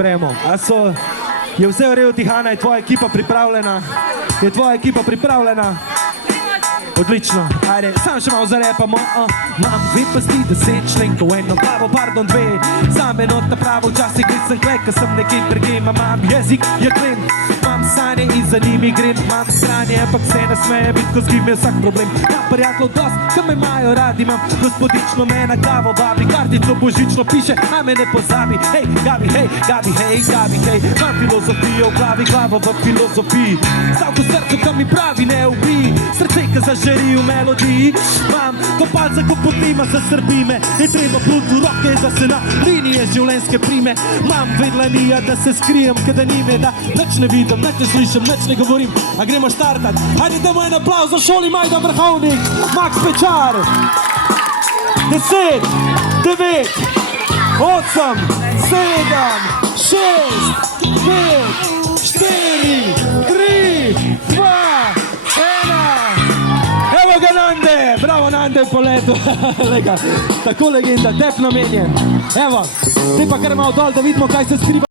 odpremo. Je vse v redu, Tihana, je tvoja ekipa pripravljena? Je tvoja ekipa pripravljena? Odlično, ajde, sam še malo zarepamo. Mam dve pasti, 10 členkov, eno glavo, pardon, dve. Sam enota pravo, včasih nisem kleka, sem nekaj pregema. Mam jezik, je klen, mam sanje in za njimi grem. Mam stranje, ampak se ne smeje biti, ko zgim je vsak problem. Mam prijatelj dost, ki me imajo radi, imam gospodično me na glavo vabi. Kartico božično piše, a me ne pozabi. Hej, Gabi, hej, Gabi, hej, Gabi, hej. Mam filozofijo v glavi, glavo v filozofiji. Stavko srcu, ki mi pravi, ne ubij. Srce, ki zažeri v melodiji. Mam to palce, ko pod njima se srbi me. Je treba pluti v roke, da se na linije življenjske prime. Mam vedlenija, da se skrijem, kada njime, da nič ne vidim, nič ne slišim, nič ne govorim. A gremo štartat. Ajde, damo en aplauz za šoli Majda Vrhovnik, Max Pečar. 10, 9, 8, 7, 6, 5, 4, 3, 2, 1. Evo ga Nande, bravo Nande po letu. Tako legenda, tep namenjen. Evo, te pa kar malo dol, da vidimo kaj se skriva.